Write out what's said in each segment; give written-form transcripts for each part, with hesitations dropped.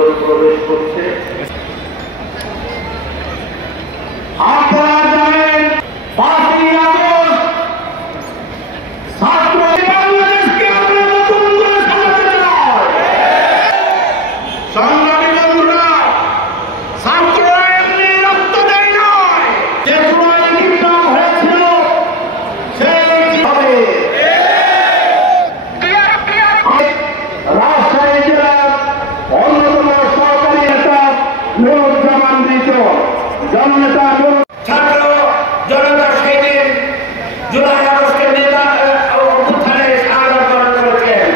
লোকজন প্রবেশ করছে। আপনারা জানেন 5ই আগস্ট ছাত্র বাংলাদেশকে আমরা নতুন করে সাজাতে চাই। সংগ্রামী বন্ধুরা, ছাত্ররা এমনি রক্ত দেয় নয়, যে সময় নির্যাতন হয়েছিল সেই হবে। রাজশাহী জেলার অন্যতম সরকারি নেতা নুরুজ্জামান রিটন, জননেতা ছাত্র জনতা সেদিন জুলাই আগস্টের নেতা অভ্যুত্থানে স্বাগত করেছেন।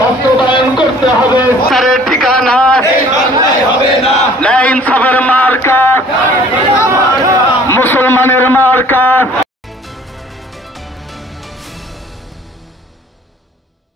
বাস্তবায়ন করতে হবে ঠিকানা ন্যায় ইনসাফের মার্কা, মুসলমানের মার্কা।